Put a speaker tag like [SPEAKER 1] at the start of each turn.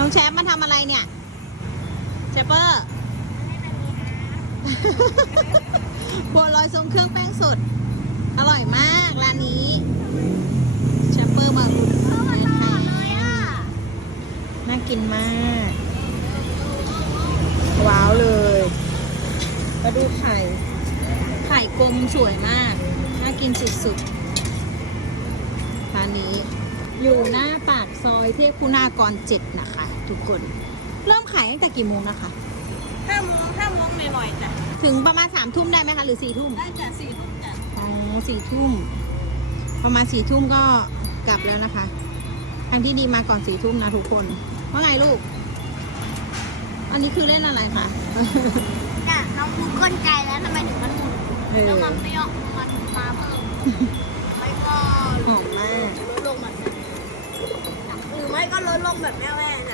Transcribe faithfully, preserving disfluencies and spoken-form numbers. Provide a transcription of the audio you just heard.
[SPEAKER 1] องแชมป์มาทำอะไรเนี่ยเชปเปอร์บัวลอยทรงเครื่องแป้งสดอร่อยมากร้านนี้เชปเปอร์มาอุดหนุนนะคะน่ากินมากว้าวเลยมาดูไข่ไข่กลมสวยมากน่ากินสุดๆร้านนี้อยู่หน้าปากซอยเทพคุณากรเจ็ดนะคะทุกคนเริ่มขายตั้งแต่กี่โมงนะคะ
[SPEAKER 2] ห้าโมงห้าโมงหน่อยๆจ้ะ
[SPEAKER 1] ถึงประมาณสามทุ่มได้ไหมคะหรือสี่ทุ่ม
[SPEAKER 2] ได้จ้ะสี่ทุ่มจ้ะ
[SPEAKER 1] อ๋อสี่ทุ่มประมาณสี่ทุ่มก็กลับแล้วนะคะทางที่ดีมาก่อนสี่ทุ่มนะทุกคนว่าไงลูกอันนี้คือเล่นอะไรคะ
[SPEAKER 2] น่ะน้องพูดก้นใจแล้วทำไมถึงมันหมุนแล้วมันไม่ออกมันมาเพิ่มไม่ก็
[SPEAKER 1] หอมมาก
[SPEAKER 2] ลดลงแบบหรือไม่ก็ลดลงแบบแม่แม่